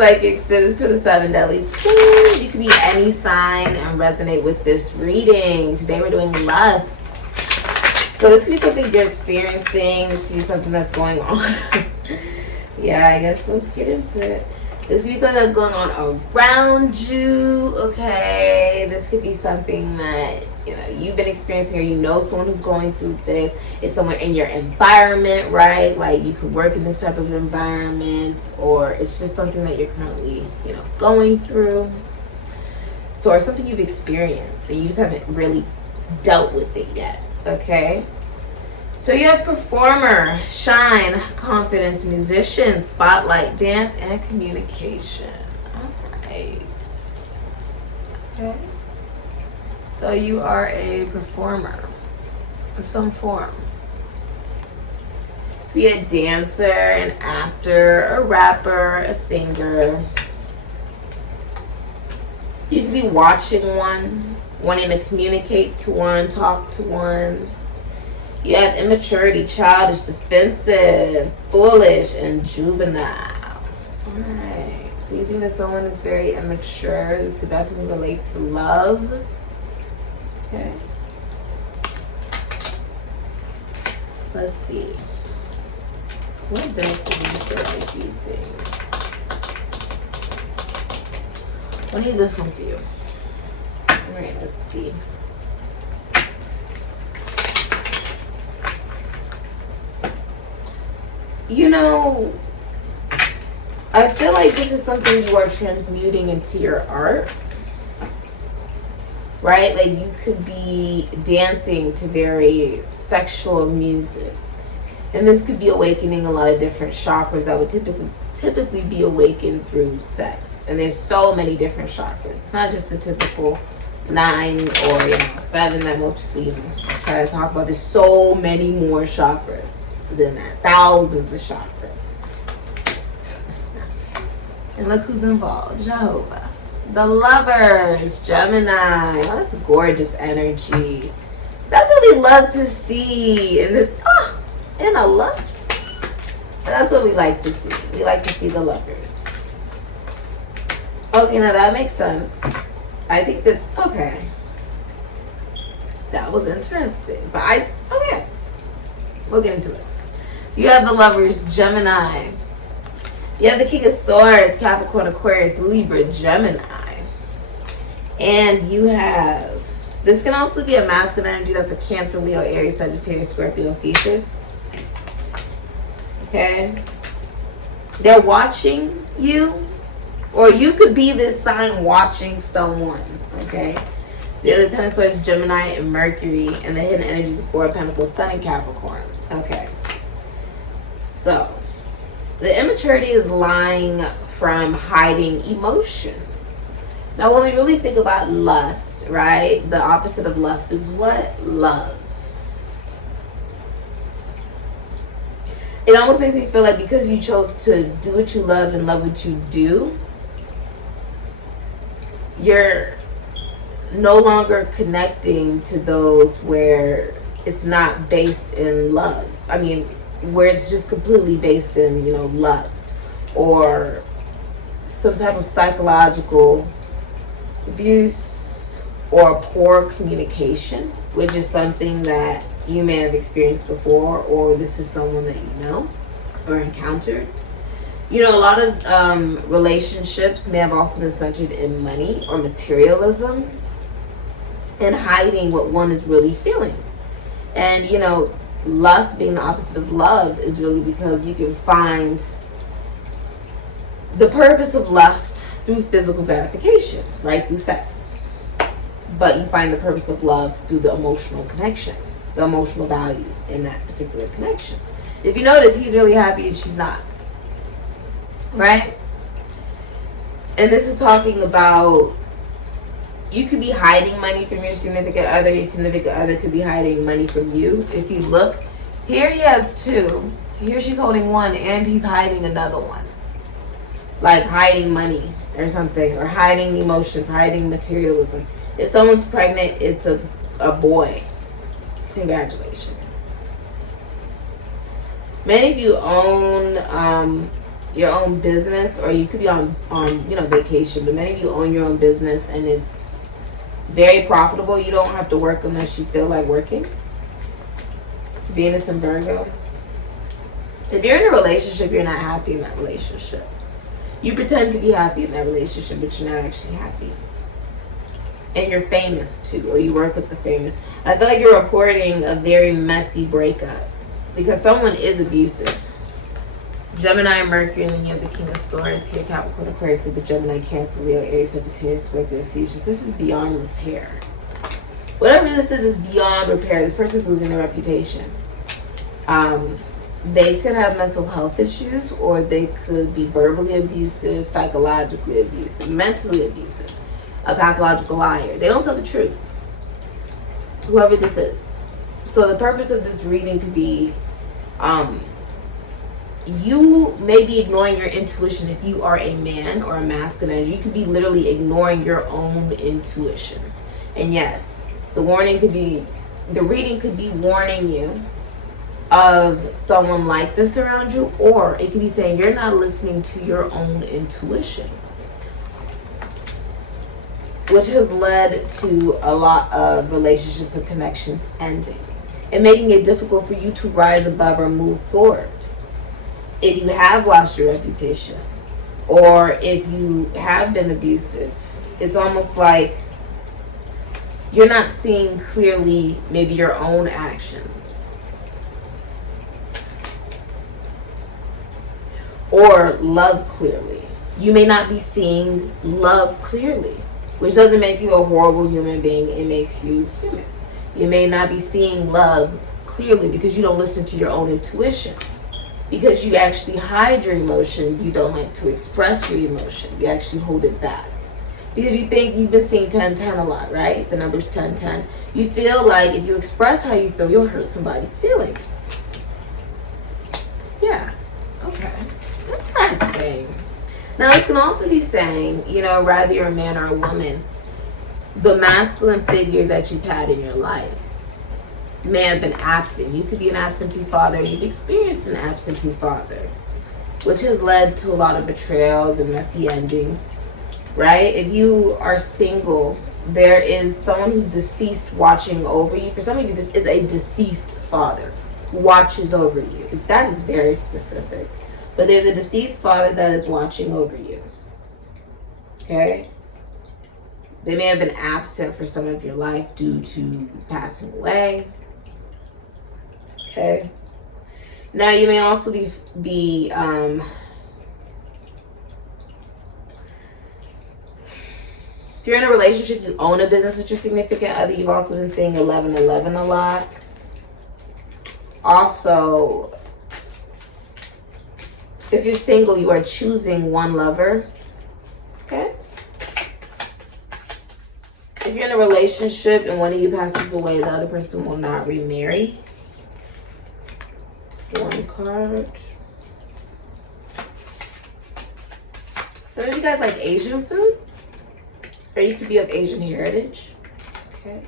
psychic sins for the 7 deadly sins. You could be any sign and resonate with this reading. Today we're doing lust. So this could be something you're experiencing. This could be something that's going on. Yeah, I guess we'll get into it. This could be something that's going on around you, okay? This could be something that, you know, you've been experiencing, or you know someone who's going through this. It's somewhere in your environment, right? Like you could work in this type of environment, or it's just something that you're currently, you know, going through. So, or something you've experienced and you just haven't really dealt with it yet, okay? So you have performer, shine, confidence, musician, spotlight, dance, and communication. All right. Okay. So you are a performer of some form. Be a dancer, an actor, a rapper, a singer. You could be watching one, wanting to communicate to one, talk to one. You have immaturity, childish, defensive, foolish, and juvenile. Alright. So you think that someone is very immature. This could definitely relate to love. Okay. Let's see. What deck do you feel like using? I'm going to use this one for you. Alright, let's see. You know, I feel like this is something you are transmuting into your art, right? Like you could be dancing to very sexual music, and this could be awakening a lot of different chakras that would typically be awakened through sex. And there's so many different chakras. It's not just the typical 9 or 7 that most people try to talk about. There's so many more chakras than that. Thousands of chakras. And look who's involved. Jehovah. The Lovers. Gemini. Oh, that's gorgeous energy. That's what we love to see in this. Oh, in a lust. That's what we like to see. We like to see the Lovers. Okay, now that makes sense. I think that, okay. That was interesting. But okay. We'll get into it. You have the Lovers, Gemini. You have the King of Swords, Capricorn, Aquarius, Libra, Gemini. And you have, this can also be a masculine energy. That's a Cancer, Leo, Aries, Sagittarius, Scorpio, Pisces. Okay. They're watching you, or you could be this sign watching someone. Okay. The other 10 of Swords, Gemini and Mercury, and the hidden energy, the 4 of Pentacles, Sun and Capricorn. Okay. So, the immaturity is lying from hiding emotions. Now, when we really think about lust, right? The opposite of lust is what? Love. It almost makes me feel like because you chose to do what you love and love what you do, you're no longer connecting to those where it's not based in love. I mean, where it's just completely based in, you know, lust or some type of psychological abuse or poor communication, which is something that you may have experienced before, or this is someone that you know or encountered. You know, a lot of relationships may have also been centered in money or materialism and hiding what one is really feeling. And, you know, lust being the opposite of love is really because you can find the purpose of lust through physical gratification, right? Through sex. But you find the purpose of love through the emotional connection, the emotional value in that particular connection. If you notice, he's really happy and she's not. Right? And this is talking about, you could be hiding money from your significant other could be hiding money from you. If you look, here he has 2. Here she's holding 1 and he's hiding another one. Like hiding money or something, or hiding emotions, hiding materialism. If someone's pregnant, it's a boy. Congratulations. Many of you own your own business, or you could be on you know, vacation, but many of you own your own business and it's very profitable. You don't have to work unless you feel like working. Venus and Virgo. If you're in a relationship, you're not happy in that relationship. You pretend to be happy in that relationship, but you're not actually happy. And you're famous too, or you work with the famous. I feel like you're reporting a very messy breakup because someone is abusive. Gemini, Mercury, and then you have the King of Swords here, Capricorn, Aquarius, Libra, Gemini, Cancer, Leo, Aries, Sagittarius, Scorpio, Ephesians. This is beyond repair. Whatever this is beyond repair. This person's losing their reputation. They could have mental health issues, or they could be verbally abusive, psychologically abusive, mentally abusive, a pathological liar. They don't tell the truth. Whoever this is. So the purpose of this reading could be, you may be ignoring your intuition if you are a man or a masculine energy. You could be literally ignoring your own intuition. And yes, the reading could be warning you of someone like this around you, or it could be saying you're not listening to your own intuition, which has led to a lot of relationships and connections ending and making it difficult for you to rise above or move forward. If you have lost your reputation, or if you have been abusive, it's almost like you're not seeing clearly maybe your own actions. Or love clearly. You may not be seeing love clearly, which doesn't make you a horrible human being. It makes you human. You may not be seeing love clearly because you don't listen to your own intuition. Because you actually hide your emotion. You don't like to express your emotion. You actually hold it back. Because you think you've been seeing 10-10 a lot, right? The number's 10-10. You feel like if you express how you feel, you'll hurt somebody's feelings. Yeah. Okay. Interesting. Now, this can also be saying, you know, rather you're a man or a woman, the masculine figures that you've had in your life may have been absent. You could be an absentee father. You've experienced an absentee father, which has led to a lot of betrayals and messy endings, right? If you are single, there is someone who's deceased watching over you. For some of you, this is a deceased father who watches over you. That is very specific. But there's a deceased father that is watching over you. Okay? They may have been absent for some of your life due to passing away. Okay? Now you may also be if you're in a relationship, you own a business with your significant other. You've also been seeing 11-11 a lot. Also, if you're single, you are choosing one lover. Okay? If you're in a relationship and one of you passes away, the other person will not remarry. One card. Some of you guys like Asian food. Or you could be of Asian heritage. Okay.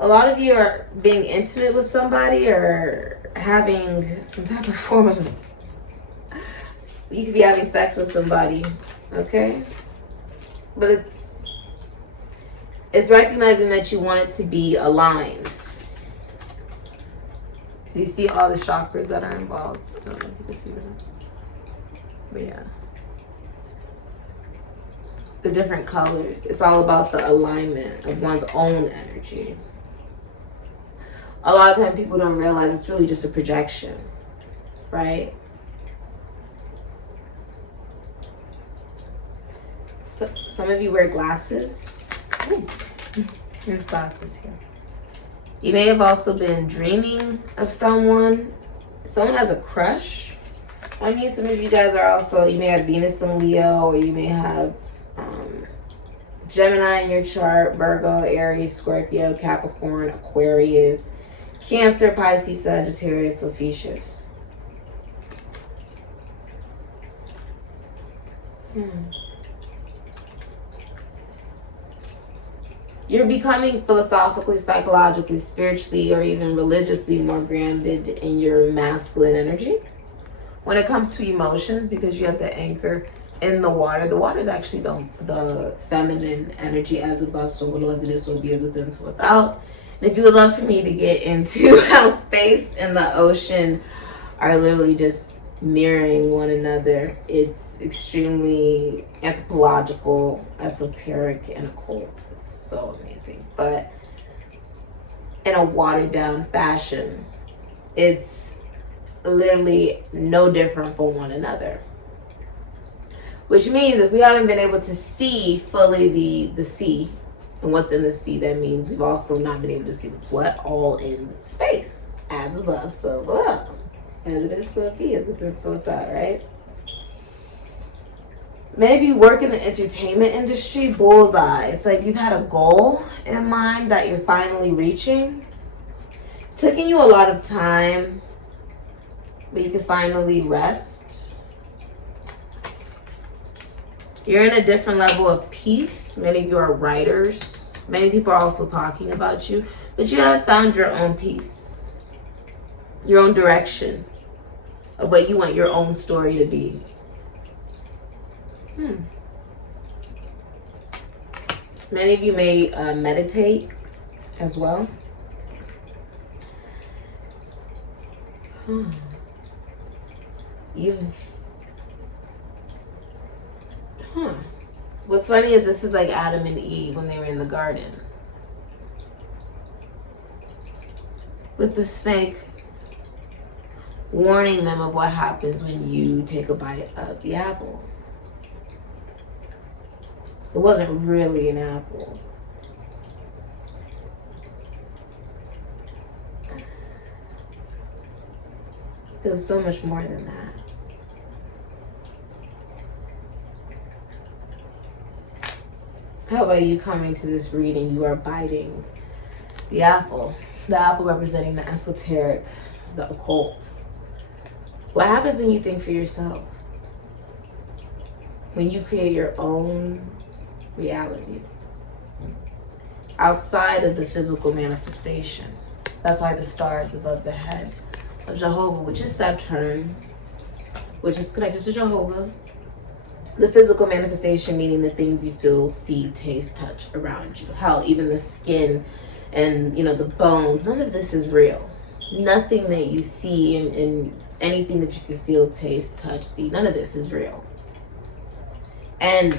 A lot of you are being intimate with somebody or having some type of form of... You could be having sex with somebody. Okay? But it's recognizing that you want it to be aligned. You see all the chakras that are involved. I don't know if you can see them. But yeah. The different colors. It's all about the alignment of one's own energy. A lot of times people don't realize it's really just a projection. Right? So, some of you wear glasses. Ooh. There's glasses here. You may have also been dreaming of someone. Someone has a crush on you. Some of you guys are also, you may have Venus in Leo, or you may have Gemini in your chart, Virgo, Aries, Scorpio, Capricorn, Aquarius, Cancer, Pisces, Sagittarius, Ephesians. You're becoming philosophically, psychologically, spiritually, or even religiously more grounded in your masculine energy. When it comes to emotions, because you have the anchor in the water is actually the feminine energy, as above, so below, as it is, so be, as within, so without. And if you would love for me to get into how space and the ocean are literally just mirroring one another, it's extremely anthropological, esoteric, and occult. It's so amazing. But in a watered down fashion, it's literally no different from one another. Which means if we haven't been able to see fully the sea and what's in the sea, that means we've also not been able to see what's what all in space. As above, so below. As it is, so it be. As it is, so without, right? Many of you work in the entertainment industry, bullseye. It's like you've had a goal in mind that you're finally reaching. It's taking you a lot of time, but you can finally rest. You're in a different level of peace. Many of you are writers. Many people are also talking about you, but you have found your own peace, your own direction of what you want your own story to be. Many of you may meditate as well. What's funny is this is like Adam and Eve when they were in the garden with the snake warning them of what happens when you take a bite of the apple. It wasn't really an apple. It was so much more than that. How about you coming to this reading, you are biting the apple representing the esoteric, the occult. What happens when you think for yourself? When you create your own reality outside of the physical manifestation. That's why the star is above the head of Jehovah, which is Saturn, which is connected to Jehovah. The physical manifestation meaning the things you feel, see, taste, touch around you. Hell, even the skin and the bones, none of this is real. Nothing that you see and anything that you can feel, taste, touch, see, none of this is real. And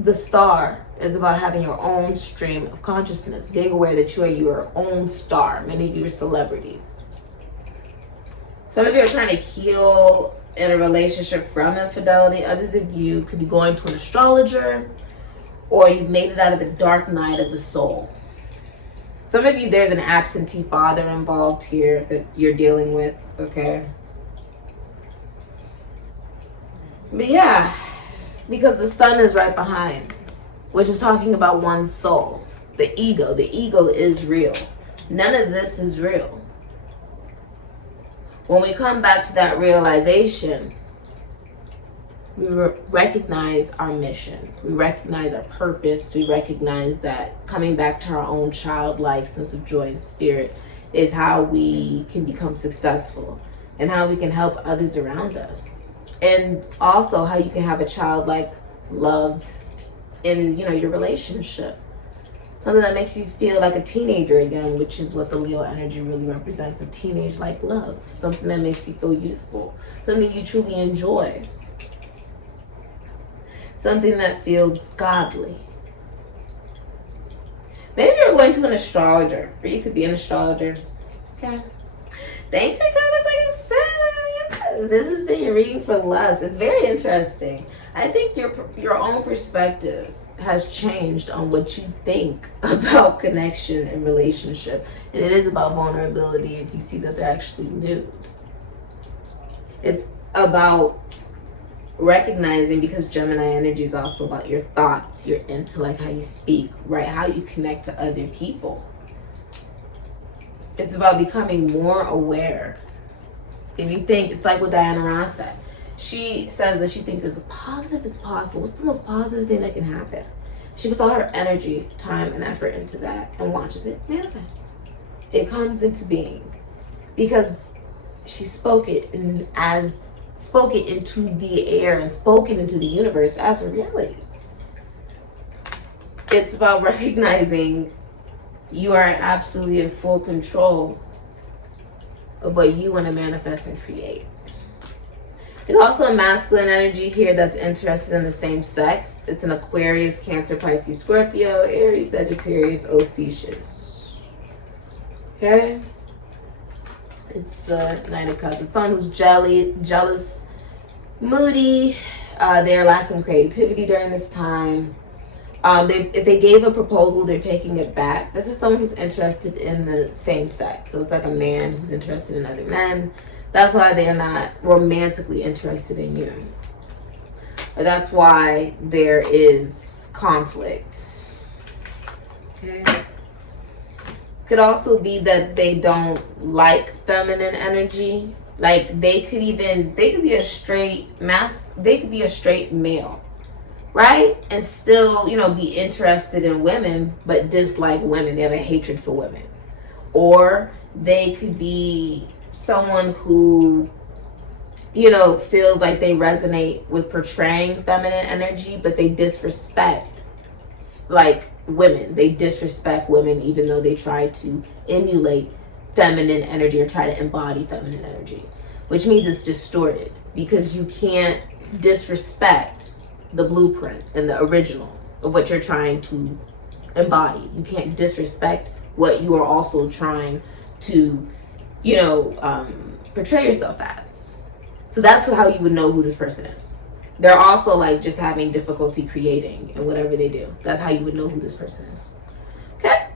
the star is about having your own stream of consciousness, being aware that you are your own star. Many of you are celebrities. Some of you are trying to heal in a relationship from infidelity. Others of you could be going to an astrologer, or you've made it out of the dark night of the soul. Some of you, there's an absentee father involved here that you're dealing with, okay? But yeah, because the sun is right behind, which is talking about one's soul. The ego is real. None of this is real. When we come back to that realization, we recognize our mission. We recognize our purpose. We recognize that coming back to our own childlike sense of joy and spirit is how we can become successful and how we can help others around us. And also how you can have a childlike love in, your relationship. Something that makes you feel like a teenager again, which is what the Leo energy really represents, a teenage-like love. Something that makes you feel youthful. Something you truly enjoy. Something that feels godly. Maybe you're going to an astrologer, or you could be an astrologer. Okay. Thanks for coming, like I said. This has been your reading for lust. It's very interesting. I think your own perspective has changed on what you think about connection and relationship. And it is about vulnerability if you see that they're actually nude. It's about recognizing, because Gemini energy is also about your thoughts, your intellect, how you speak, right? How you connect to other people. It's about becoming more aware. If you think, it's like what Diana Ross said, She says that she thinks as positive as possible. What's the most positive thing that can happen? She puts all her energy, time, and effort into that and watches it manifest. It comes into being because she spoke it into the air and spoke it into the universe as a reality. It's about recognizing you are absolutely in full control of what you want to manifest and create. There's also a masculine energy here that's interested in the same sex. It's an Aquarius, Cancer, Pisces, Scorpio, Aries, Sagittarius, Ophiuchus. Okay? It's the Knight of Cups. It's someone who's jealous, moody. They're lacking creativity during this time. If they gave a proposal, they're taking it back. This is someone who's interested in the same sex. So it's like a man who's interested in other men. That's why they're not romantically interested in you. Or that's why there is conflict. Okay. Could also be that they don't like feminine energy. Like they could be a straight male, right? And still, be interested in women, but dislike women. They have a hatred for women. Or they could be someone who, feels like they resonate with portraying feminine energy, but they disrespect, women. They disrespect women even though they try to emulate feminine energy or try to embody feminine energy, which means it's distorted because you can't disrespect the blueprint and the original of what you're trying to embody. You can't disrespect what you are also trying to portray yourself as. So that's how you would know who this person is. They're also just having difficulty creating in whatever they do. That's how you would know who this person is. Okay?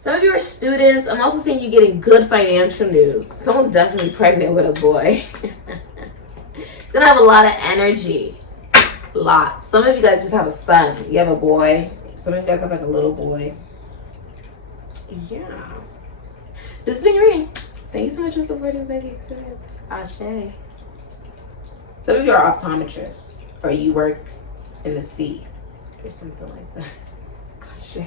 Some of you are students. I'm also seeing you getting good financial news. Someone's definitely pregnant with a boy. It's gonna have a lot of energy. Lots. Some of you guys just have a son. You have a boy. Some of you guys have a little boy. Yeah. This has been your reading. Thank you so much for supporting Sikiksyd. Ashe. Some of you are optometrists, or you work in the sea, or something like that. Ashe.